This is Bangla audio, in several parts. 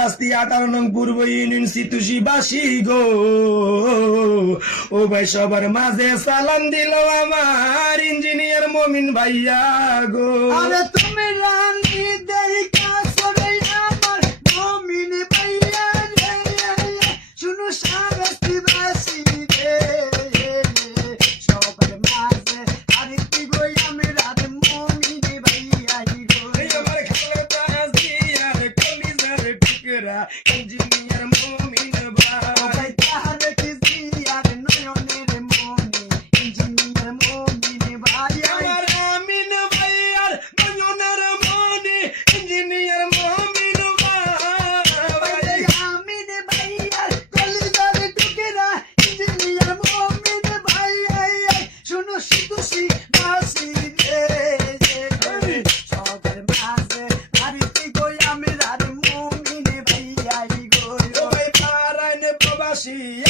রাস্তি আঠারো নং পূর্ব ইউনিয়ন সিতুষি বাসি গো। ও ভাই, সবার মাঝে সালাম দিল আমার ইঞ্জিনিয়ার মমিন ভাইয়া গো। তুমি and 是呀。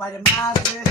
by the master.